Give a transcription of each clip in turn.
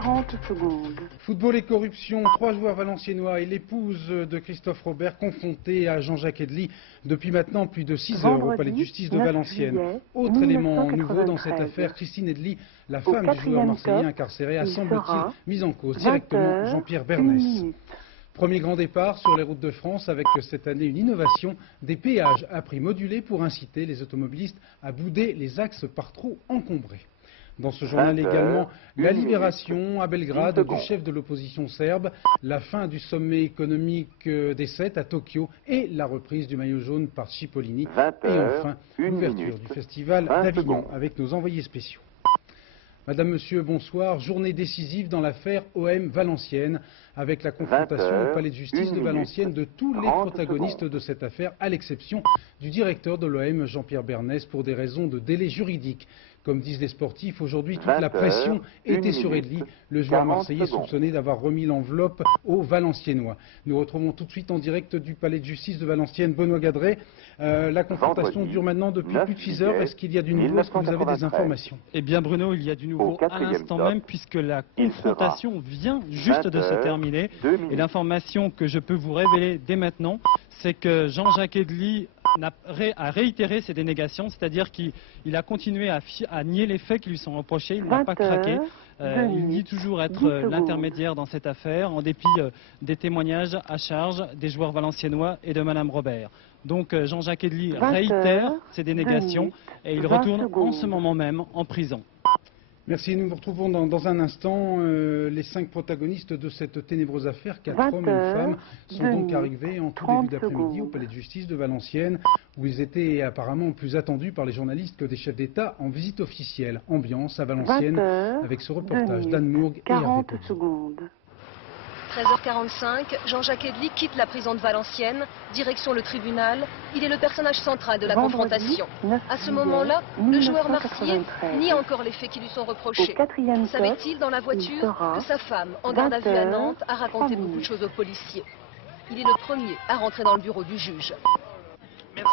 40 secondes. Football et corruption, 3 joueurs valenciennois et l'épouse de Christophe Robert confrontés à Jean-Jacques Edly depuis maintenant plus de 6 heures au palais de justice de Valenciennes. Autre élément nouveau dans cette affaire, Christine Edly, la femme du joueur marseillais incarcéré, a semble-t-il mise en cause directement Jean-Pierre Bernès. Premier grand départ sur les routes de France avec cette année une innovation, des péages à prix modulé pour inciter les automobilistes à bouder les axes par trop encombrés. Dans ce journal également, la libération à Belgrade du chef de l'opposition serbe, la fin du sommet économique des 7 à Tokyo et la reprise du maillot jaune par Cipollini. Et enfin, l'ouverture du festival d'Avignon avec nos envoyés spéciaux. Madame, Monsieur, bonsoir. Journée décisive dans l'affaire OM Valenciennes, avec la confrontation au palais de justice de Valenciennes de tous les protagonistes de cette affaire, à l'exception du directeur de l'OM, Jean-Pierre Bernès, pour des raisons de délai juridique. Comme disent les sportifs, aujourd'hui, toute la pression était sur Edly, le joueur marseillais soupçonné d'avoir remis l'enveloppe aux Valenciennois. Nous retrouvons tout de suite en direct du palais de justice de Valenciennes, Benoît Gadret. La confrontation dure maintenant depuis plus de 6 heures. Est-ce qu'il y a du nouveau? Est-ce que vous avez des informations? Eh bien Bruno, il y a du nouveau à l'instant même, puisque la confrontation vient juste de se terminer. Et l'information que je peux vous révéler dès maintenant, c'est que Jean-Jacques Edly a réitéré ses dénégations, c'est-à-dire qu'il a continué à nier les faits qui lui sont reprochés, il n'a pas craqué. Il dit toujours être l'intermédiaire dans cette affaire, en dépit des témoignages à charge des joueurs valenciennois et de Madame Robert. Donc Jean-Jacques Edly réitère ses dénégations et il retourne en ce moment même en prison. Merci, nous vous retrouvons dans un instant. Les 5 protagonistes de cette ténébreuse affaire, 4 hommes et une femme, sont donc arrivés en tout début d'après-midi au palais de justice de Valenciennes, où ils étaient apparemment plus attendus par les journalistes que des chefs d'État en visite officielle. Ambiance à Valenciennes, avec ce reportage d'Anne Mourgue et Hervé Pouzy. 13h45, Jean-Jacques Edly quitte la prison de Valenciennes, direction le tribunal. Il est le personnage central de la confrontation. À ce moment-là, le joueur marseillais nie encore les faits qui lui sont reprochés. Savait-il dans la voiture que sa femme, en garde à vue à Nantes, a raconté beaucoup de choses aux policiers? Il est le premier à rentrer dans le bureau du juge.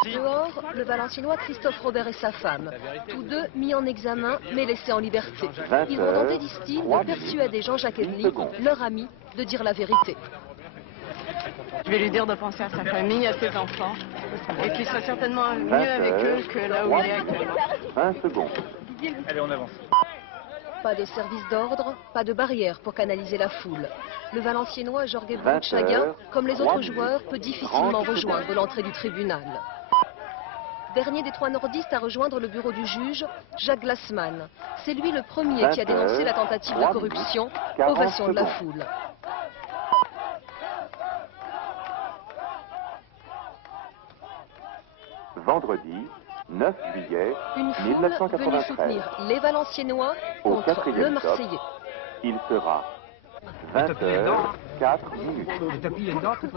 Dehors, le Valenciennois Christophe Robert et sa femme, tous deux mis en examen mais laissés en liberté. Ils vont tenter, disent-ils, de persuader Jean-Jacques Edly, leur ami, de dire la vérité. Je vais lui dire de penser à sa famille, à ses enfants, et qu'il soit certainement mieux avec eux que là où il est actuellement. 20 secondes. Allez, on avance. Pas de service d'ordre, pas de barrière pour canaliser la foule. Le Valenciennois Jorge Bruchaga, comme les autres joueurs, peut difficilement rejoindre l'entrée du tribunal. Dernier des 3 nordistes à rejoindre le bureau du juge, Jacques Glassman. C'est lui le premier qui a dénoncé la tentative de corruption, ovation de la foule. Vendredi 9 juillet Une foule venue 1993. soutenir les Valenciennois Au contre 4e le stop, Marseillais. il sera 20h04 minutes. Le tapis il est dedans, il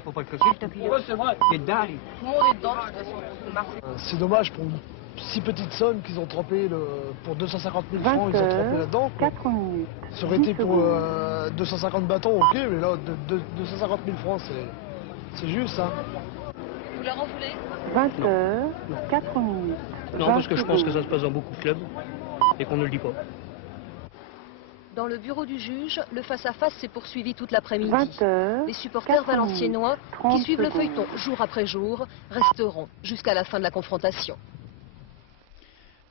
faut pas le cacher le tapis. Ouais, c'est vrai. Il est dedans, allez. Tout le monde est dedans, de toute façon, le Marseille. C'est dommage pour une si petite somme qu'ils ont trempé pour 250 000 francs, ils ont trempé là-dedans. 4 minutes. Ça aurait été pour 250 bâtons, ok, mais là, 250 000 francs, c'est juste, hein. Vous leur en voulez? 20h, 4 minutes. Non, parce que je pense que ça se passe dans beaucoup de clubs et qu'on ne le dit pas. Dans le bureau du juge, le face-à-face s'est poursuivi toute l'après-midi. 20h, Les supporters valenciennois, qui suivent le feuilleton jour après jour, resteront jusqu'à la fin de la confrontation.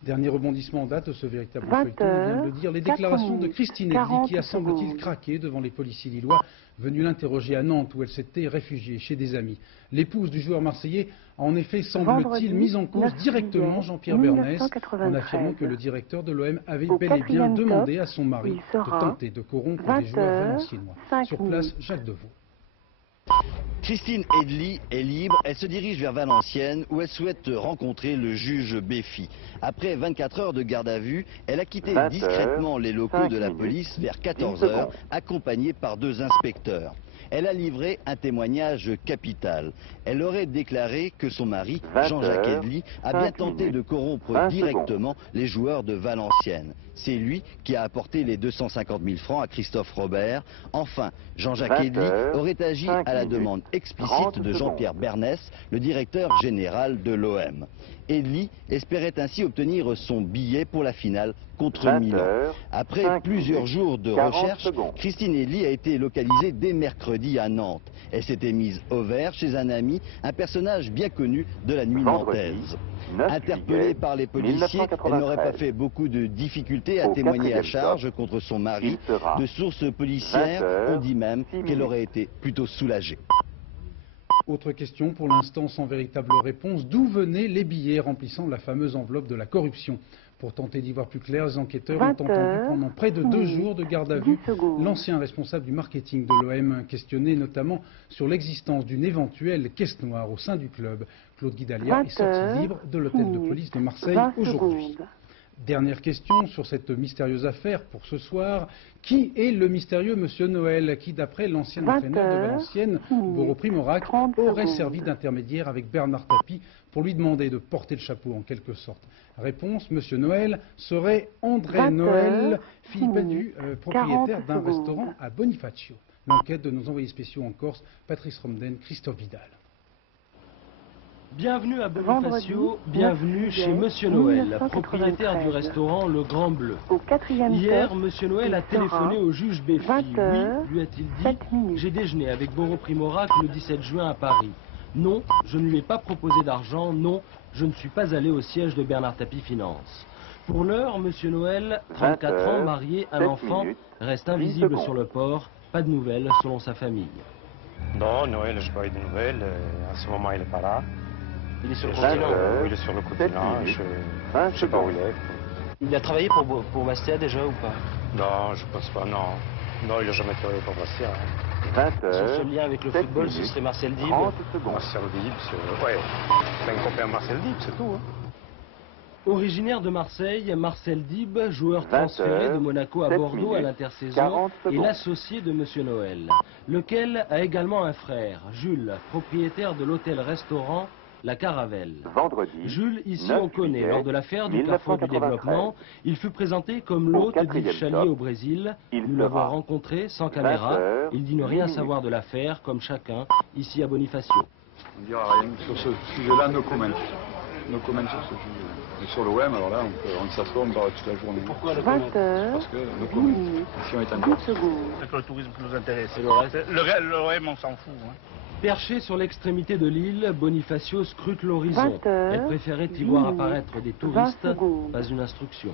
Dernier rebondissement en date de ce véritable feuilleton, on vient de le dire, les déclarations de Christine Edly qui a semble-t-il craqué devant les policiers lillois venus l'interroger à Nantes où elle s'était réfugiée chez des amis. L'épouse du joueur marseillais a en effet, semble-t-il, mis en cause directement Jean-Pierre Bernès en affirmant que le directeur de l'OM avait bel et bien demandé à son mari de tenter de corrompre des joueurs valenciennois. Sur place, Jacques Deveau. Christine Edly est libre, elle se dirige vers Valenciennes où elle souhaite rencontrer le juge Béfi. Après 24 heures de garde à vue, elle a quitté discrètement les locaux de la police vers 14 heures, accompagnée par 2 inspecteurs. Elle a livré un témoignage capital. Elle aurait déclaré que son mari, Jean-Jacques Edly, a bien tenté de corrompre directement les joueurs de Valenciennes. C'est lui qui a apporté les 250 000 francs à Christophe Robert. Enfin, Jean-Jacques Edly aurait agi à la demande explicite de Jean-Pierre Bernès, le directeur général de l'OM. Edly espérait ainsi obtenir son billet pour la finale contre Milan. Après plusieurs jours de recherche, Christine Edli a été localisée dès mercredi à Nantes. Elle s'était mise au vert chez un ami, un personnage bien connu de la nuit nantaise. Interpellée par les policiers, elle n'aurait pas fait beaucoup de difficultés à témoigner à charge contre son mari. De sources policières ont dit même qu'elle aurait été plutôt soulagée. Autre question, pour l'instant sans véritable réponse, d'où venaient les billets remplissant la fameuse enveloppe de la corruption? Pour tenter d'y voir plus clair, les enquêteurs ont entendu pendant près de 2 jours de garde à vue l'ancien responsable du marketing de l'OM, questionné notamment sur l'existence d'une éventuelle caisse noire au sein du club. Claude Guidalia est sorti libre de l'hôtel de police de Marseille aujourd'hui. Dernière question sur cette mystérieuse affaire pour ce soir. Qui est le mystérieux Monsieur Noël qui, d'après l'ancien entraîneur de Valenciennes, Boro Primorac, aurait servi d'intermédiaire avec Bernard Tapie pour lui demander de porter le chapeau en quelque sorte? Réponse, Monsieur Noël serait André Noël Philippenu, propriétaire d'un restaurant à Bonifacio. L'enquête de nos envoyés spéciaux en Corse, Patrice Romden, Christophe Vidal. Bienvenue à Bonifacio, bienvenue chez Monsieur Noël, propriétaire du restaurant Le Grand Bleu. Hier, Monsieur Noël a téléphoné au juge Béfi. Oui, lui a-t-il dit, j'ai déjeuné avec Boro Primorac le 17 juin à Paris. Non, je ne lui ai pas proposé d'argent, non, je ne suis pas allé au siège de Bernard Tapie Finance. Pour l'heure, Monsieur Noël, 34 ans, marié, un enfant, reste invisible sur le port, pas de nouvelles selon sa famille. Non, Noël, je n'ai pas eu de nouvelles, à ce moment il n'est pas là. Il est sur le continent. Oui, il est sur le continent, je ne sais pas où il est. Il a travaillé pour Bastia déjà ou pas? Non, je pense pas, non. Non, il n'a jamais travaillé pour Bastia. Son seul lien avec le football, ce serait Marcel Dib. Marcel Dib, ouais. C'est un copain Marcel Dib, c'est tout. Hein. Originaire de Marseille, Marcel Dib, joueur transféré de Monaco à Bordeaux à l'intersaison, est l'associé de Monsieur Noël, lequel a également un frère, Jules, propriétaire de l'hôtel-restaurant La Caravelle. Jules, ici on connaît, lors de l'affaire du Carrefour du Développement, il fut présenté comme l'hôte d'Yves Chalier au Brésil. Nous l'avons rencontré sans caméra. Il dit ne rien savoir de l'affaire, comme chacun, ici à Bonifacio. On ne dira rien sur ce sujet-là, no comment. No comment sur ce sujet. Et sur l'OM, alors là, on s'assoit, on parle toute la journée. Pourquoi le comment? Parce que no comment. Si on est en Corse. C'est que le tourisme qui nous intéresse. Et le reste, l'OM, on s'en fout. Hein. Perchée sur l'extrémité de l'île, Bonifacio scrute l'horizon. Elle préférait y voir apparaître des touristes, pas une instruction.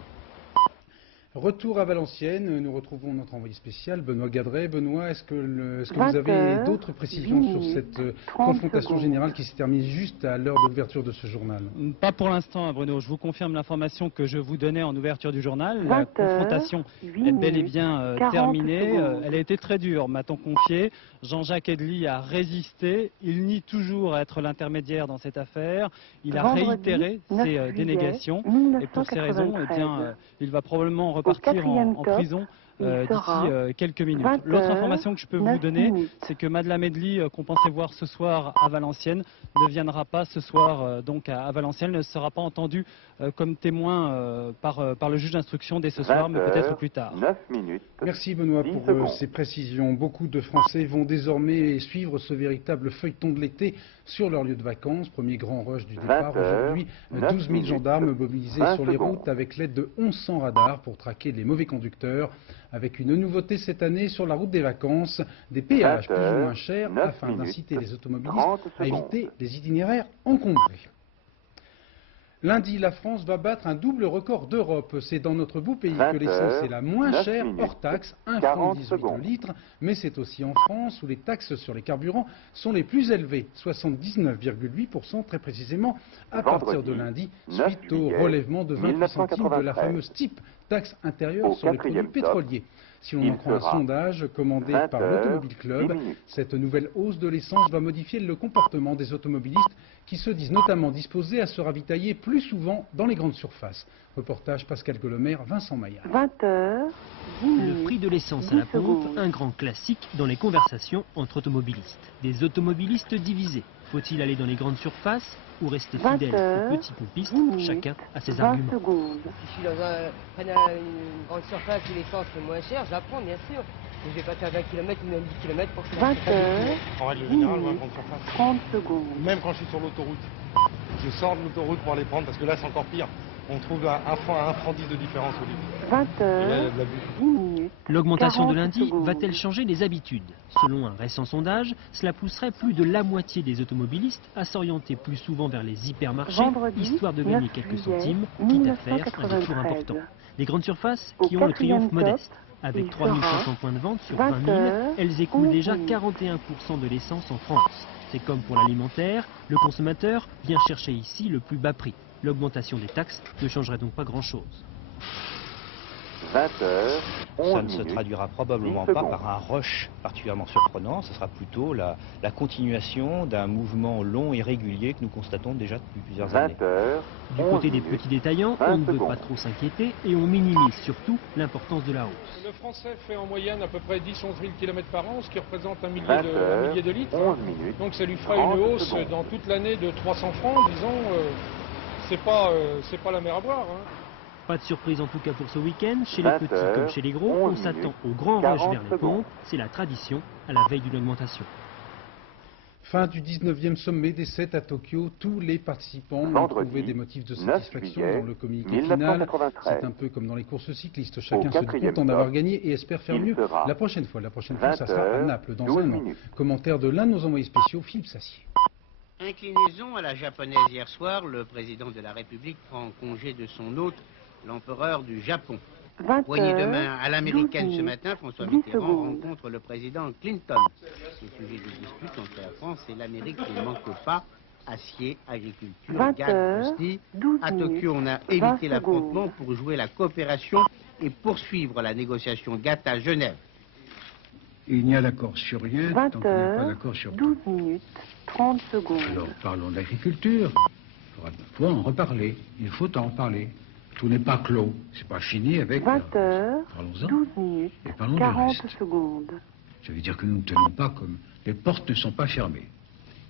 Retour à Valenciennes, nous retrouvons notre envoyé spécial, Benoît Gadret. Benoît, est-ce que vous avez d'autres précisions sur cette confrontation générale qui se termine juste à l'heure de l'ouverture de ce journal? Pas pour l'instant, Bruno. Je vous confirme l'information que je vous donnais en ouverture du journal. La confrontation est bel et bien terminée. Elle a été très dure, m'a-t-on confié. Jean-Jacques Edli a résisté. Il nie toujours être l'intermédiaire dans cette affaire. Il a réitéré ses dénégations. Et pour ces raisons, eh bien, il va probablement repartir en prison d'ici quelques minutes. L'autre information que je peux vous donner, c'est que Madeleine Edli, qu'on pensait voir ce soir à Valenciennes, ne viendra pas ce soir donc à Valenciennes, ne sera pas entendue comme témoin par le juge d'instruction dès ce soir, mais peut-être plus tard. 9 minutes. Merci Benoît pour ces précisions. Beaucoup de Français vont désormais suivre ce véritable feuilleton de l'été sur leur lieu de vacances. Premier grand rush du départ aujourd'hui. 12 000 gendarmes mobilisés sur les routes avec l'aide de 1100 radars pour traquer les mauvais conducteurs. Avec une nouveauté cette année sur la route des vacances, des péages plus ou moins chers afin d'inciter les automobilistes à éviter les itinéraires encombrés. Lundi, la France va battre un double record d'Europe. C'est dans notre beau pays que l'essence est la moins chère hors taxe, 1,18 franc le litre. Mais c'est aussi en France où les taxes sur les carburants sont les plus élevées, 79,8% très précisément, à partir de lundi, suite au relèvement de 28 centimes de la fameuse TIP, taxe intérieure sur les produits pétroliers. Si l'on en croit un sondage commandé par l'Automobile Club, cette nouvelle hausse de l'essence va modifier le comportement des automobilistes qui se disent notamment disposés à se ravitailler plus souvent dans les grandes surfaces. Reportage Pascal Golomer, Vincent Maillard. 20h. Le prix de l'essence à la pompe, un grand classique dans les conversations entre automobilistes. Des automobilistes divisés. Faut-il aller dans les grandes surfaces ou rester fidèle aux petits pompistes? Chacun a ses arguments. Si je suis dans une grande surface où l'essence est moins chère, je la prends bien sûr. Mais je vais pas faire 20 km ou même 10 km pour faire 20h. En règle générale, ou en grande surface. 30 secondes. Même quand je suis sur l'autoroute. Je sors de l'autoroute pour aller prendre parce que là c'est encore pire. On trouve un franc 10 de différence au litre. 20h, 10 minutes. L'augmentation de 40 lundi secondes. va-t-elle changer les habitudes? Selon un récent sondage, cela pousserait plus de la moitié des automobilistes à s'orienter plus souvent vers les hypermarchés, Vendredi, histoire de gagner 9 quelques juillet centimes, quitte à faire un détour 1993. important. Les grandes surfaces Au qui ont le quatrième triomphe top, modeste. Avec il 3500 sera points de vente sur 20 000, 20h, elles écoulent déjà 11 41% de l'essence en France. C'est comme pour l'alimentaire, le consommateur vient chercher ici le plus bas prix. L'augmentation des taxes ne changerait donc pas grand-chose. 20h, 11 Ça ne se minutes, traduira probablement 10 pas secondes. par un rush particulièrement surprenant, ce sera plutôt la continuation d'un mouvement long et régulier que nous constatons déjà depuis plusieurs années. 20h, Du 11 côté des minutes, petits détaillants, 20 on ne veut secondes. pas trop s'inquiéter et on minimise surtout l'importance de la hausse. Le français fait en moyenne à peu près 10-11 000 km par an, ce qui représente un 20 heures, millier de litres. 11 minutes, Donc ça lui fera 30 une hausse secondes. dans toute l'année de 300 francs, disons. C'est pas la mer à boire. Hein. Pas de surprise en tout cas pour ce week-end. Chez les 20 petits heures, comme chez les gros, on 11 s'attend minutes, au grand rush 40 vers les secondes. pompes. C'est la tradition à la veille d'une augmentation. Fin du 19e sommet des 7 à Tokyo, tous les participants ont Vendredi, trouvé des motifs de 9 satisfaction juillet dans le communiqué final. 1993. C'est un peu comme dans les courses cyclistes, chacun se quatrième content d'avoir top, gagné et espère faire il mieux sera la prochaine fois. La prochaine fois, ça sera à 20h, Naples, dans 12 un an. minutes. Commentaire de l'un de nos envoyés spéciaux, Philippe Sassier. Inclinaison à la japonaise hier soir, le président de la République prend congé de son hôte, l'empereur du Japon. 20 Poignée de heures, main à l'américaine 12 ce matin, François 10 Mitterrand secondes. rencontre le président Clinton. Ce sujet de dispute entre la France et l'Amérique ne manque pas. Acier, agriculture, 20 gaz, heures, Bosnie. 12 À Tokyo, on a 20 évité l'affrontement secondes. pour jouer la coopération et poursuivre la négociation GATT à Genève. Il n'y a d'accord sur rien 20 tant qu'il n'y a pas heures, d'accord sur tout. 12 minutes, 30 secondes. Alors parlons d'agriculture. Il faut en reparler. Il faut en reparler. Tout n'est pas clos. C'est pas fini avec. 20 heures, Parlons-en. 12 minutes, Et parlons du 40 reste. secondes. Ça veut dire que nous ne tenons pas comme. Les portes ne sont pas fermées.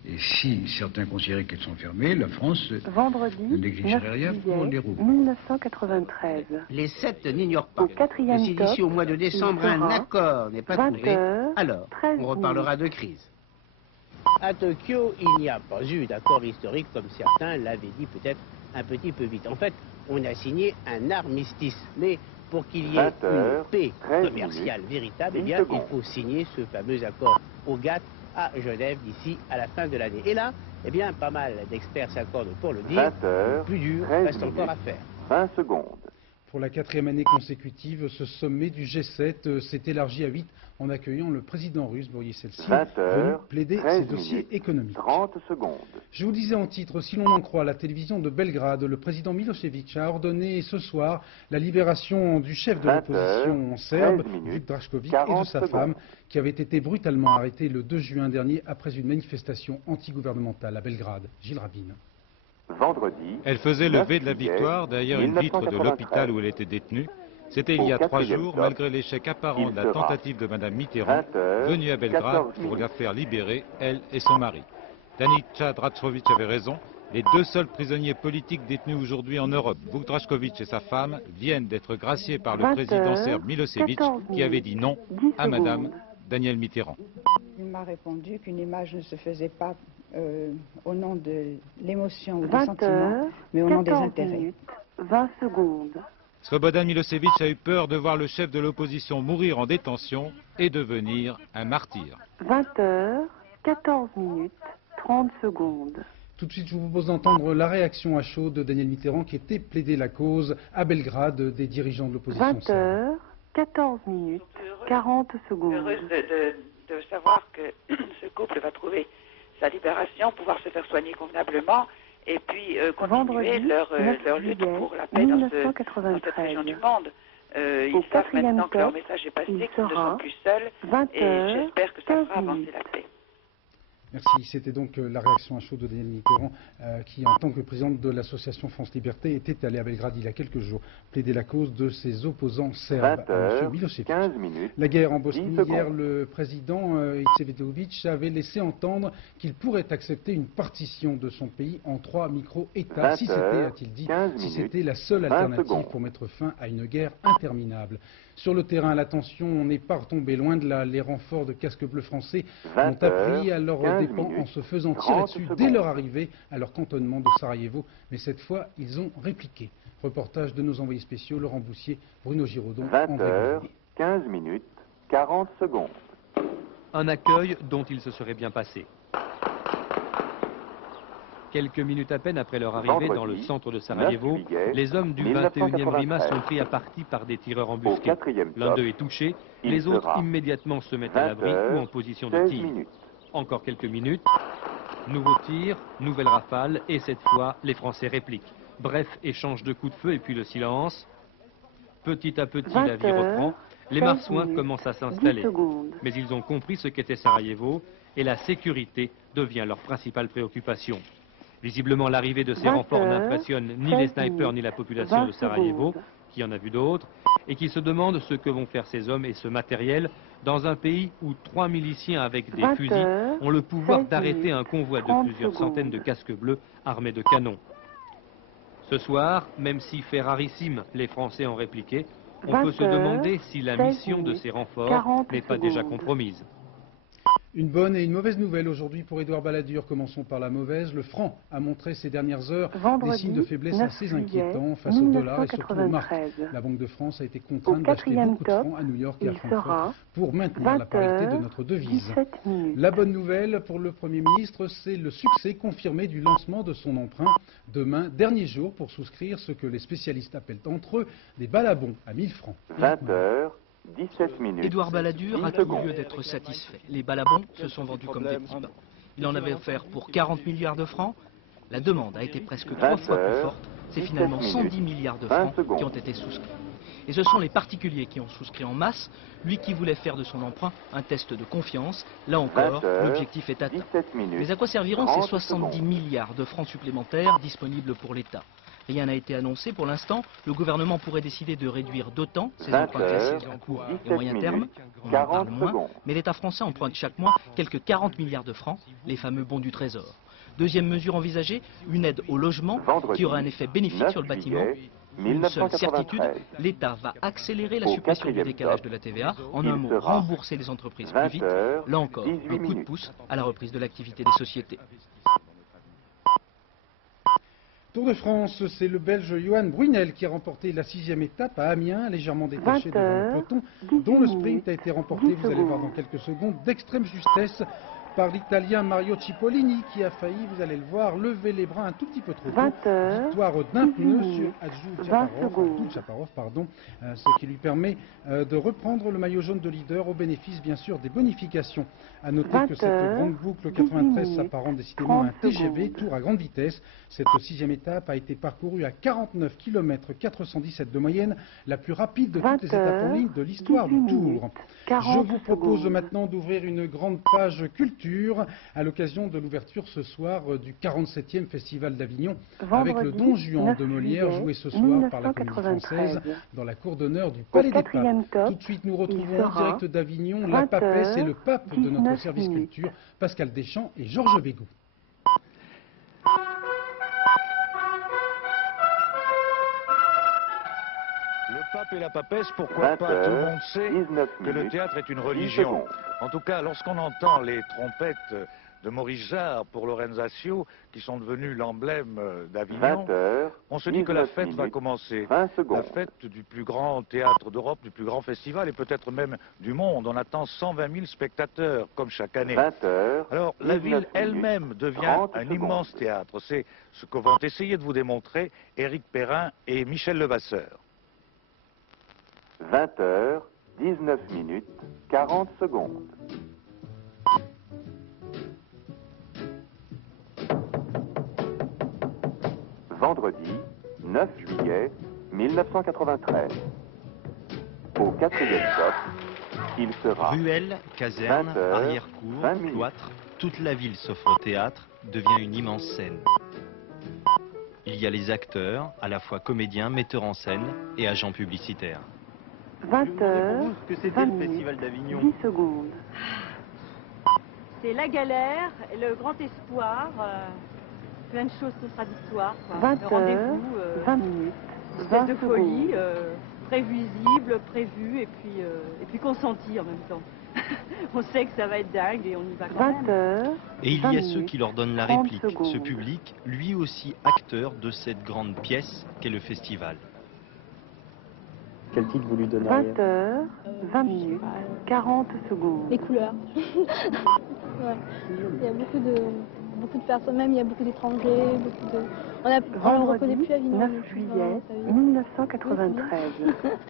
Et si certains considéraient qu'elles sont fermées, la France Vendredi, ne 9 négligerait rien pour juillet les rouvrir. 1993. Les 7 n'ignorent pas Au quatrième que si d'ici top, au mois de décembre il un sera accord n'est pas 20 trouvé, heures, alors 13 on reparlera de crise. À Tokyo, il n'y a pas eu d'accord historique comme certains l'avaient dit peut-être un petit peu vite. En fait, on a signé un armistice, mais pour qu'il y ait 20 heures, une paix 13 commerciale minutes, véritable, eh 10 bien, secondes. il faut signer ce fameux accord au GATT à Genève d'ici à la fin de l'année. Et là, eh bien, pas mal d'experts s'accordent pour le dire. 20 heures, Le plus dur 13 reste encore à minutes, faire. 20 secondes. Pour la 4e année consécutive, ce sommet du G7 s'est élargi à 8 en accueillant le président russe Boris Eltsine, 20 heures, venu plaider 13 ses dossiers minutes, économiques. 30 secondes. Je vous disais en titre, si l'on en croit la télévision de Belgrade, le président Milosevic a ordonné ce soir la libération du chef de 20 l'opposition heures, serbe, 13 minutes, Vuk Drašković, et de 40 sa secondes. femme, qui avait été brutalement arrêtée le 2 juin dernier après une manifestation antigouvernementale à Belgrade. Gilles Rabine. Vendredi. Elle faisait le 9 V de la juillet victoire derrière une vitre de 1993. l'hôpital où elle était détenue. C'était il y a Au 3 quatrième jours, top, malgré l'échec apparent il de la sera tentative de Mme Mitterrand, 20 heures, venue à Belgrade 14 pour minutes. la faire libérer, elle et son mari. Danica Drašković avait raison. Les 2 seuls prisonniers politiques détenus aujourd'hui en Europe, Vuk Drašković et sa femme, viennent d'être graciés par le 20 président heures, serbe Milosevic, 14 qui avait dit non 10 à Mme secondes. Danielle Mitterrand. Il m'a répondu qu'une image ne se faisait pas au nom de l'émotion ou du 20 sentiment, heures, mais au nom des 14 intérêts. minutes, 20 secondes. Slobodan Milosevic a eu peur de voir le chef de l'opposition mourir en détention et devenir un martyr. 20 heures, 14 minutes, 30 secondes. Tout de suite, je vous propose d'entendre la réaction à chaud de Daniel Mitterrand qui était plaider la cause à Belgrade des dirigeants de l'opposition 20 serbe. heures, 14 minutes, 40 secondes. Heureuse de savoir que ce couple va trouver sa libération, pouvoir se faire soigner convenablement et puis continuer Vendredi, leur 9 lutte juillet pour la paix dans cette 1993. région du monde. Ils Au savent quatrième maintenant que leur top, message est passé, il qu'ils ne sera sont plus seuls 20 et heures, j'espère que ça 15 fera avancer minutes. la paix. Merci. C'était donc la réaction à chaud de Daniel Mitterrand qui, en tant que président de l'association France Liberté, était allé à Belgrade il y a quelques jours plaider la cause de ses opposants serbes 20 à M. heures, Milosevic. 15 minutes, La guerre en 10 Bosnie, secondes. hier, le président Izetbegovic avait laissé entendre qu'il pourrait accepter une partition de son pays en 3 micro-États, 20 si c'était, heures, a-t-il dit, 15 si minutes, c'était la seule 20 alternative secondes. pour mettre fin à une guerre interminable. Sur le terrain, la tension n'est pas retombée loin de là. Les renforts de casques bleus français 20 ont appris à leur dépens en se faisant tirer dessus dès leur arrivée à leur cantonnement de Sarajevo. Mais cette fois, ils ont répliqué. Reportage de nos envoyés spéciaux, Laurent Boussier, Bruno Giraudon, 20h, 15 minutes, 40 secondes. Un accueil dont il se serait bien passé. Quelques minutes à peine après leur arrivée dans le centre de Sarajevo, les hommes du 21e RIMA sont pris à partie par des tireurs embusqués. L'un d'eux est touché, les autres immédiatement se mettent à l'abri ou en position de tir. Encore quelques minutes, nouveau tir, nouvelle rafale, et cette fois, les Français répliquent. Bref, échange de coups de feu et puis le silence. Petit à petit, la vie reprend. Les marsouins commencent à s'installer. Mais ils ont compris ce qu'était Sarajevo et la sécurité devient leur principale préoccupation. Visiblement, l'arrivée de ces renforts n'impressionne ni les snipers ni la population de Sarajevo, qui en a vu d'autres, et qui se demandent ce que vont faire ces hommes et ce matériel dans un pays où 3 miliciens avec des fusils ont le pouvoir d'arrêter un convoi de plusieurs centaines de casques bleus armés de canons. Ce soir, même si fait rarissime, les Français ont répliqué, on peut se demander si la mission de ces renforts n'est pas déjà compromise. Une bonne et une mauvaise nouvelle aujourd'hui pour Édouard Balladur. Commençons par la mauvaise. Le franc a montré ces dernières heures des signes de faiblesse assez inquiétants face au dollar et surtout aux marques. La Banque de France a été contrainte d'acheter beaucoup de francs à New York et à Francfort pour maintenir la parité de notre devise. La bonne nouvelle pour le Premier ministre, c'est le succès confirmé du lancement de son emprunt. Demain, dernier jour pour souscrire ce que les spécialistes appellent entre eux des balabons à 1000 francs. 20h. 17 minutes. Édouard Balladur a tout lieu d'être satisfait. Les balabons se sont vendus comme des petits pains. Il en avait offert pour 40 milliards de francs. La demande a été presque 3 fois plus forte. C'est finalement 110 milliards de francs qui ont été souscrits. Et ce sont les particuliers qui ont souscrit en masse. Lui qui voulait faire de son emprunt un test de confiance. Là encore, l'objectif est atteint. Mais à quoi serviront ces 70 milliards de francs supplémentaires disponibles pour l'État ? Rien n'a été annoncé pour l'instant. Le gouvernement pourrait décider de réduire d'autant ses emprunts classiques à court et moyen terme. On en parle moins, mais l'État français emprunte chaque mois quelques 40 milliards de francs, les fameux bons du Trésor. Deuxième mesure envisagée, une aide au logement qui aura un effet bénéfique sur le bâtiment. Une seule certitude, l'État va accélérer la suppression du décalage de la TVA, en un mot, rembourser les entreprises plus vite. Là encore, un coup de pouce à la reprise de l'activité des sociétés. Tour de France, c'est le Belge Johan Brunel qui a remporté la 6e étape à Amiens, légèrement détaché devant le peloton, dont le sprint a été remporté, vous allez voir dans quelques secondes, d'extrême justesse par l'Italien Mario Cipollini qui a failli, vous allez le voir, lever les bras un tout petit peu trop tôt. Victoire d'un pneu sur Abdul Chaparov, ce qui lui permet de reprendre le maillot jaune de leader au bénéfice bien sûr des bonifications. A noter que cette grande boucle 93 s'apparente décidément à un TGV, tour à grande vitesse. Cette 6e étape a été parcourue à 49 km 417 de moyenne, la plus rapide de toutes les étapes en ligne de l'histoire du Tour. Je vous propose maintenant d'ouvrir une grande page culture à l'occasion de l'ouverture ce soir du 47e Festival d'Avignon avec le Don Juan de Molière joué ce soir par la Comédie Française dans la cour d'honneur du Palais des Papes. Tout de suite nous retrouvons en direct d'Avignon la papesse et le pape de notre service culture, Pascal Deschamps et Georges Bégaud. Le pape et la papesse, pourquoi pas? Tout le monde sait que le théâtre est une religion. En tout cas, lorsqu'on entend les trompettes de Maurice Jarre pour Lorenzaccio, qui sont devenus l'emblème d'Avignon, on se dit que la fête va commencer. La fête du plus grand théâtre d'Europe, du plus grand festival et peut-être même du monde. On attend 120 000 spectateurs, comme chaque année. Alors, la ville elle-même devient un immense théâtre. C'est ce que vont essayer de vous démontrer Éric Perrin et Michel Levasseur. 20h, 19 minutes, 40 secondes. Vendredi, 9 juillet 1993. Au 4e stop, il sera... Ruelle, caserne, arrière-cour, cloître, toute la ville s'offre au théâtre, devient une immense scène. Il y a les acteurs, à la fois comédiens, metteurs en scène et agents publicitaires. 20h, que c'était le Festival d'Avignon. 10 secondes. C'est la galère, le grand espoir, plein de choses contradictoires. 20h, rendez-vous, 20 minutes, une espèce de folie, prévisible, prévue et puis consentie en même temps. On sait que ça va être dingue et on y va quand 20 même. heures. Et il y a ceux qui leur donnent la 30 réplique. secondes. Ce public, lui aussi acteur de cette grande pièce qu'est le festival. Quel titre vous lui donneriez? 20 heures, 20 minutes, 40 secondes. Les couleurs. Ouais. Il y a beaucoup de personnes, même il y a beaucoup d'étrangers, beaucoup de... On ne reconnaît plus Avignon. 9 juillet 1993.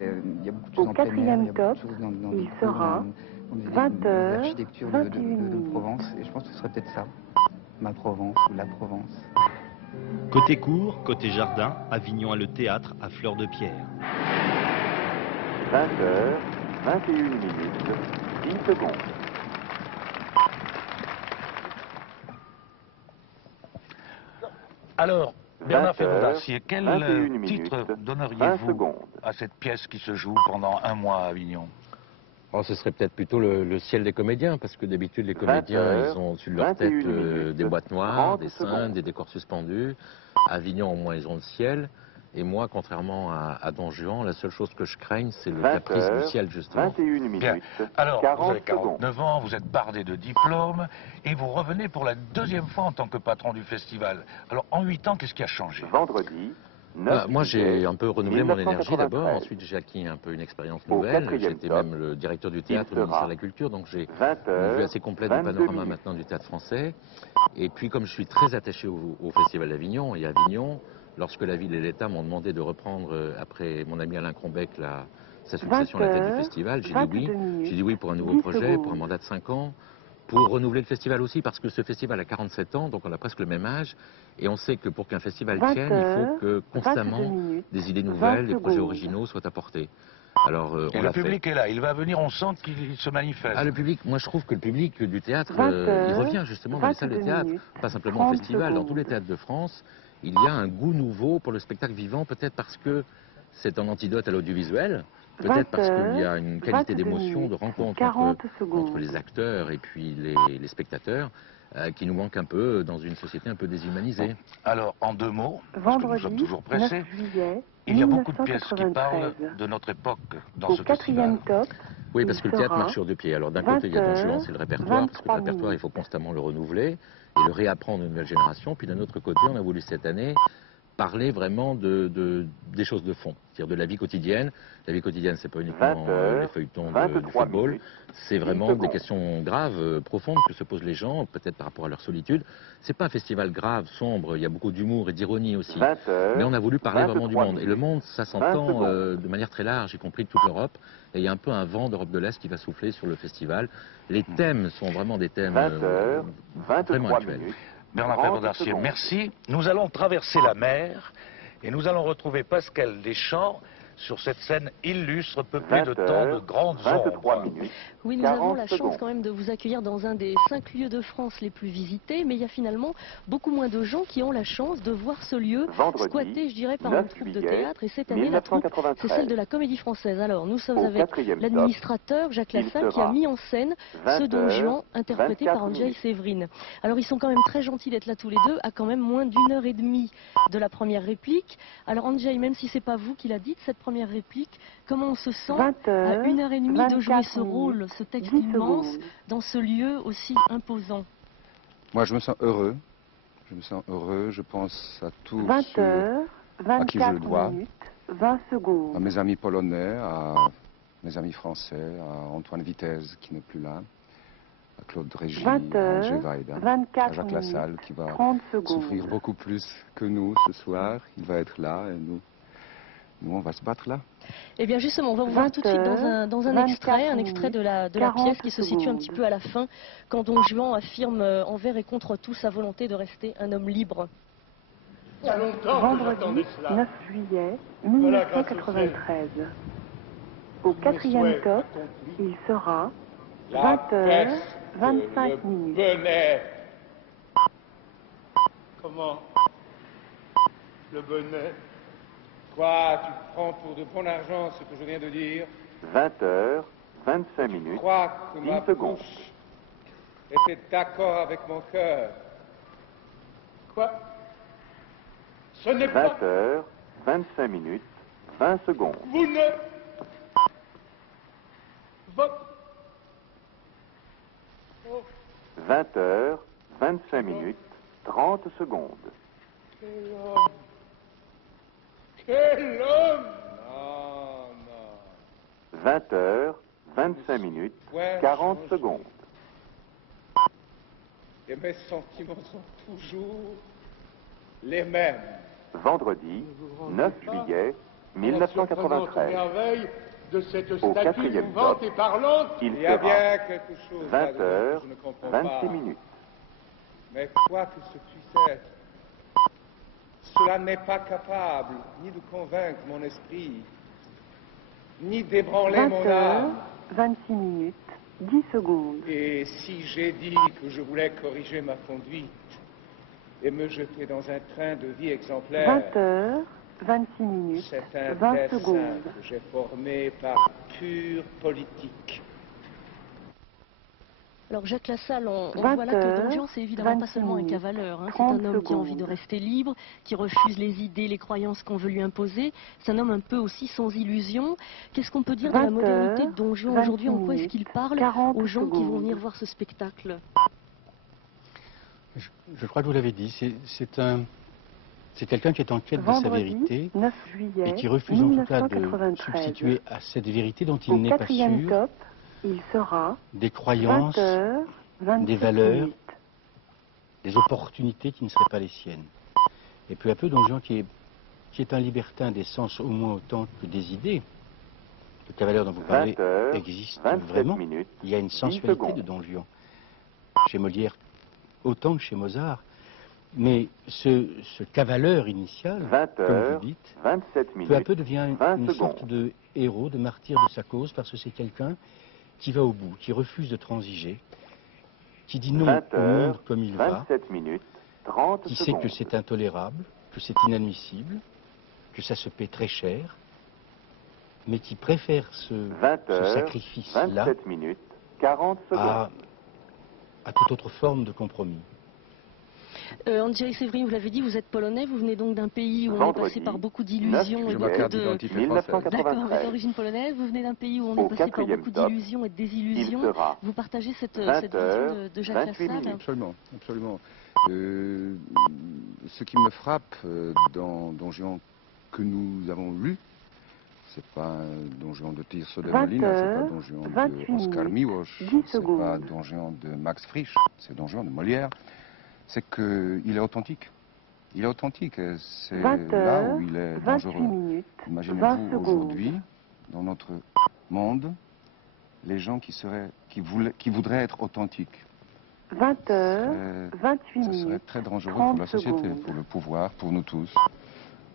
Il y a beaucoup de choses Au en plein air, il y a 4e beaucoup de top, choses dans il des cours, sera dans 20 heures, l'architecture 21 de minutes. Provence, et je pense que ce serait peut-être ça, ma Provence ou la Provence. Côté cour, côté jardin, Avignon a le théâtre à fleur de pierre. 20 heures, 21 minutes, 10 secondes. Alors, Bernard 20 heures, Ferrand-Dacier, quel 21 titre minutes, 20 donneriez-vous secondes. à cette pièce qui se joue pendant un mois à Avignon? Oh, ce serait peut-être plutôt le ciel des comédiens, parce que d'habitude les comédiens, heures, ils ont au-dessus de leur 21 tête minutes, des boîtes noires, 30 des secondes. cintres, des décors suspendus. À Avignon, au moins, ils ont le ciel. Et moi, contrairement à Don Juan, la seule chose que je craigne, c'est le 20 caprice heures, du ciel, justement. 21 minutes, Bien. Alors, 40 vous avez secondes. 49 ans, vous êtes bardé de diplômes, et vous revenez pour la deuxième fois en tant que patron du festival. Alors, en 8 ans, qu'est-ce qui a changé? Vendredi, 9 Moi, j'ai un peu renouvelé mon énergie 1993. d'abord. Ensuite, j'ai acquis un peu une expérience Au nouvelle. 4e J'étais top, même le directeur du théâtre au il ministère sera de la Culture, donc j'ai 20 une heures, vue assez complète du 22 panorama minutes. maintenant du théâtre français. Et puis, comme je suis très attaché au Festival d'Avignon, et Avignon, lorsque la ville et l'État m'ont demandé de reprendre, après mon ami Alain Crombec, sa succession à la tête du festival, j'ai dit oui. J'ai dit oui pour un nouveau 10 projet, secondes. pour un mandat de 5 ans, pour renouveler le festival aussi, parce que ce festival a 47 ans, donc on a presque le même âge, et on sait que pour qu'un festival 20 tienne, il faut heures, que 22 constamment minutes, des idées 20 nouvelles, des projets secondes. originaux soient apportés. Alors, Et on le l'a fait. public est là, il va venir, on sent qu'il se manifeste. Ah, le public, moi je trouve que le public du théâtre, 20 il heures, revient justement dans les salles de 22 théâtre, minutes, pas simplement au 30 festival, dans tous les secondes. théâtres de France, il y a un goût nouveau pour le spectacle vivant, peut-être parce que c'est un antidote à l'audiovisuel, 20 peut-être parce qu'il y a heures, une qualité 22 d'émotion, de minutes, rencontre 40 entre secondes. les acteurs et puis les spectateurs, qui nous manque un peu dans une société un peu déshumanisée. Alors, en 2 mots, parce que nous Vendredi, sommes toujours 9 pressés, juillet il y a beaucoup de pièces qui 1993. parlent de notre époque dans Au ce festival. 4e top, Oui, parce il que le théâtre sera marche sur 2 pieds. Alors d'un 20 côté, il y a Don Juan, heures, c'est le répertoire, parce que le 23 répertoire, il minutes. faut constamment le renouveler et le réapprendre aux nouvelles générations. Puis d'un autre côté, on a voulu cette année parler vraiment des choses de fond, c'est-à-dire de la vie quotidienne. La vie quotidienne, c'est pas uniquement 20 heures, les feuilletons du 23 football, minutes, c'est 10 vraiment des secondes. questions graves, profondes que se posent les gens, peut-être par rapport à leur solitude. C'est pas un festival grave, sombre, il y a beaucoup d'humour et d'ironie aussi. 20 heures, Mais on a voulu parler vraiment du 23 monde. Et le monde, ça 20 s'entend secondes. de manière très large, y compris de toute l'Europe. Et il y a un peu un vent d'Europe de l'Est qui va souffler sur le festival. Les thèmes sont vraiment des thèmes 20 heures, vraiment 23 actuels. minutes, Bernard 30 Ferrand-Dacier, secondes. merci. Nous allons traverser la mer et nous allons retrouver Pascal Deschamps sur cette scène illustre peuplée de 20 tant de heures, grandes 23 ombres. minutes, Oui, nous avons 40 la secondes. chance quand même de vous accueillir dans un des 5 lieux de France les plus visités, mais il y a finalement beaucoup moins de gens qui ont la chance de voir ce lieu Vendredi, squatté, je dirais, par 9 une troupe de juillet, théâtre. Et cette année, la troupe, c'est 1993. celle de la Comédie Française. Alors, nous sommes Au avec 4e top, l'administrateur Jacques il Lassalle qui sera a mis en scène 20 ce Don Juan heures, interprété par 24 Andrzej minutes. Séverine. Alors, ils sont quand même très gentils d'être là tous les deux, à quand même moins d'1h30 de la première réplique. Alors, Andrzej, même si c'est pas vous qui l'a dit, cette première réplique, comment on se sent 20 à heures, 1h30 de jouer 24 ce rôle, ce texte 10 immense, secondes. dans ce lieu aussi imposant? Moi, je me sens heureux. Je me sens heureux. Je pense à tous 20 ceux heures, à qui je le 24 dois, minutes, 20 secondes. à mes amis polonais, à mes amis français, à Antoine Vitesse qui n'est plus là, à Claude Régis, 20 à heures, Andrzej Wajda, à 24 Jacques minutes, Lassalle qui va 30 secondes. souffrir beaucoup plus que nous ce soir. Il va être là et nous on va se battre là. Eh bien justement, on va vous voir tout de suite dans un extrait de la pièce qui se situe un petit peu à la fin, quand Don Juan affirme envers et contre tout sa volonté de rester un homme libre. Vendredi 9 juillet 1993. Au 4e top, il sera 20 heures 25 minutes. Comment? Le bonnet? Quoi? Tu prends pour de bon argent ce que je viens de dire? 20 heures, 25 minutes, Je crois que 10 ma secondes. bouche était d'accord avec mon cœur. Quoi? Ce n'est 20 pas... heures, 25 minutes, 20 secondes. Vous ne... 20h, 25 minutes, 30 secondes. Quel homme! Quel homme! Non, non. 20h, 25 minutes, 40 secondes. Et mes sentiments sont toujours les mêmes. Vendredi, 9 juillet 1993. Merveille de cette Au statue 4e mouvante top, et parlante. il y a sera bien quelque chose 20h, je ne comprends 26 pas. minutes. Mais quoi que ce puisse être, cela n'est pas capable ni de convaincre mon esprit, ni d'ébranler 20 mon heures, âme. 26 minutes, 10 secondes. Et si j'ai dit que je voulais corriger ma conduite et me jeter dans un train de vie exemplaire, 20 heures, 26 minutes, c'est un 20 dessein secondes. que j'ai formé par pure politique. Alors Jacques Lassalle, on 20 voit là que heures, Don Juan, c'est évidemment pas 26 seulement un minutes, cavaleur. C'est 30 un homme qui a envie de secondes. rester libre, qui refuse les idées, les croyances qu'on veut lui imposer. C'est un homme un peu aussi sans illusion. Qu'est-ce qu'on peut dire de la 20 modernité de heures, Don Juan aujourd'hui? En quoi 26 est-ce qu'il parle 40 aux gens qui vont secondes. venir voir ce spectacle? Je crois que vous l'avez dit, c'est quelqu'un qui est en quête de sa Vendredi, vérité 9 juillet et qui refuse en tout cas de 1993. substituer à cette vérité dont Au il n'est pas 4e sûr top, il sera des croyances, 20 heures, 27 des valeurs, minutes. des opportunités qui ne seraient pas les siennes. Et peu à peu, Don Juan, qui est un libertin des sens au moins autant que des idées, le cavalier dont vous parlez 20 heures, existe 27 vraiment. minutes, Il y a une 10 sensualité secondes. de Don Juan. Chez Molière, autant que chez Mozart. Mais ce cavaleur initial, 20 comme heures, vous dites, 27 minutes, peu à peu devient 20 une sorte secondes. de héros, de martyr de sa cause, parce que c'est quelqu'un qui va au bout, qui refuse de transiger, qui dit non 20 au monde heures, comme il va, 27 minutes, 30 qui sait secondes. que c'est intolérable, que c'est inadmissible, que ça se paie très cher, mais qui préfère ce 20 heures, sacrifice-là 27 minutes, 40 secondes. à toute autre forme de compromis. Andrzej Seweryn, vous l'avez dit, vous êtes polonais, vous venez donc d'un pays où on est Vendredi, passé par beaucoup d'illusions 9 et juillet beaucoup de... 1993. D'accord, avec d'origine polonaise, vous venez d'un pays où on Au est passé par 4e beaucoup top, d'illusions et de désillusions. il sera Vous partagez cette 20 vision heures, de Jacques 28 Lassalle? minutes. Absolument, absolument. Ce qui me frappe dans Don Juan que nous avons lu, c'est pas Don Juan de Tirso de 20 Molina, c'est pas heures, Don Juan 28 de Oscar minutes, Miłosz, 10 c'est pas secondes. Don Juan de Max Frisch, c'est Don Juan de Molière, c'est qu'il est authentique. Il est authentique, et c'est 20 là heures, où il est 28 dangereux. minutes, 20 Imaginez-vous secondes. aujourd'hui, dans notre monde, les gens qui voudraient être authentiques. 20 heures, 28 Ce serait minutes, très dangereux 30 pour la société, secondes. pour le pouvoir, pour nous tous.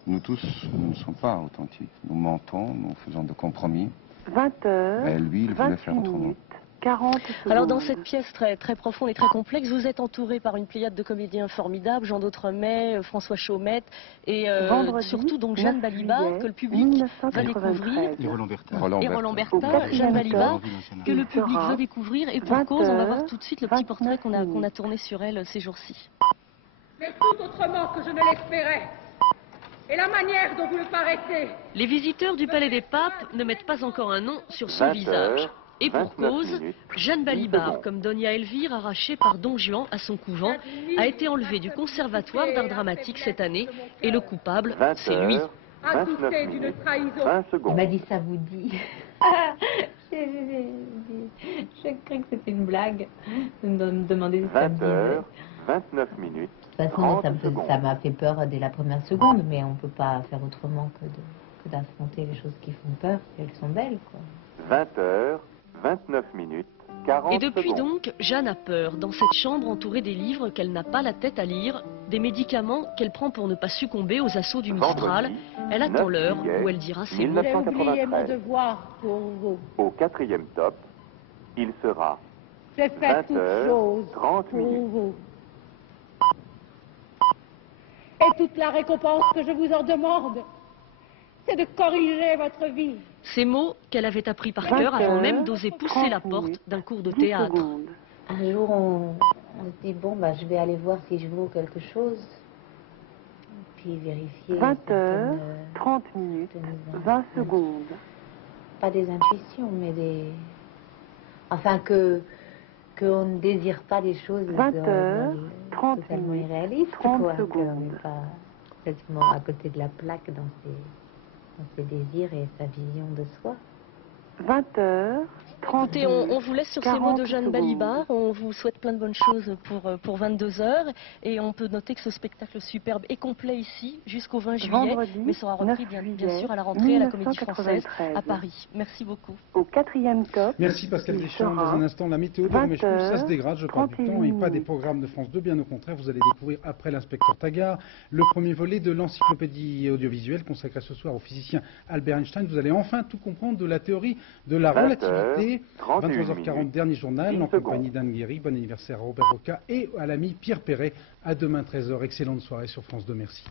Nous tous, nous ne sommes pas authentiques. Nous mentons, nous faisons des compromis. 20 heures, Mais lui, il voulait 28 faire autrement. minutes, 40 secondes. Alors dans cette pièce très, très profonde et très complexe, vous êtes entouré par une pléiade de comédiens formidables, Jean d'Autremet, François Chaumette et Vendredi, surtout donc Jeanne 9 Balibar juillet que le public va 1993. découvrir. Et Roland Bertin. Et Roland Au Bertin, 4e Jeanne top, Balibar, que le il public sera veut découvrir et pour 20 cause, on va voir heures, tout de suite le petit portrait 29 qu'on a tourné sur elle ces jours-ci. C'est tout autrement que je ne l'espérais. Et la manière dont vous le paraissez. Les visiteurs du Palais des Papes ne mettent pas encore un nom sur son 20 visage. heures, Et pour 29 cause, minutes, Jeanne 10 Balibar, secondes. comme Donia Elvire, arrachée par Don Juan à son couvent, a été enlevée du Conservatoire d'art dramatique cette année. Et le coupable, 20 c'est lui. heures, 29 minutes, 20 secondes. Il m'a dit ça vous dit. Je cru que c'était une blague de me demander si ça me 20 heures, 29 minutes, De toute façon, 30 secondes. ça m'a fait peur dès la première seconde, mais on ne peut pas faire autrement que d'affronter les choses qui font peur, si elles sont belles, quoi. 20 heures, 29 minutes, 40 Et depuis secondes. donc, Jeanne a peur, dans cette chambre entourée des livres qu'elle n'a pas la tête à lire, des médicaments qu'elle prend pour ne pas succomber aux assauts du Mistral. Vendredi, Elle attend 9 l'heure juillet où elle dira ses mots. J'ai oublié mon 1993. devoir pour vous. Au 4e top, il sera J'ai fait 20 toute heures, chose 30 pour minutes. vous. Et toute la récompense que je vous en demande, c'est de corriger votre vie. Ces mots qu'elle avait appris par 20 cœur avant heures, même d'oser pousser la 30 porte minutes, d'un cours de 10 théâtre. secondes. Un jour, on se dit, bon, bah, je vais aller voir si je vaux quelque chose, puis vérifier. 20 certaines, heures, 30 minutes, 20 secondes. Pas des intuitions, mais des... Enfin, que qu'on ne désire pas les choses 20h30 totalement irréalistes, 30 quoi, qu'on secondes. n'est pas complètement à côté de la plaque dans ses désirs et sa vision de soi. 20h30. Écoutez, on vous laisse sur ces mots de Jeanne Balibar. On vous souhaite plein de bonnes choses pour 22h. Et on peut noter que ce spectacle superbe est complet ici jusqu'au 20 juillet. Vendredi, mais sera repris 9 bien sûr à la rentrée à la Comédie Française 1993. à Paris. Merci beaucoup. Au 4e top. Merci Pascal il Deschamps. sera Dans un instant, la météo de 20 Mèche Plus, ça se dégrade, je parle du 31 temps, et pas des minutes. programmes de France 2, bien au contraire. Vous allez découvrir après l'inspecteur Taggart le premier volet de l'encyclopédie audiovisuelle consacrée ce soir au physicien Albert Einstein. Vous allez enfin tout comprendre de la théorie de la 20h, relativité. 31 23h40, dernier journal, 10 en secondes. compagnie d'Anne Guéry. Bon anniversaire à Robert Roca et à l'ami Pierre Perret. À demain 13h. Excellente soirée sur France 2. Merci.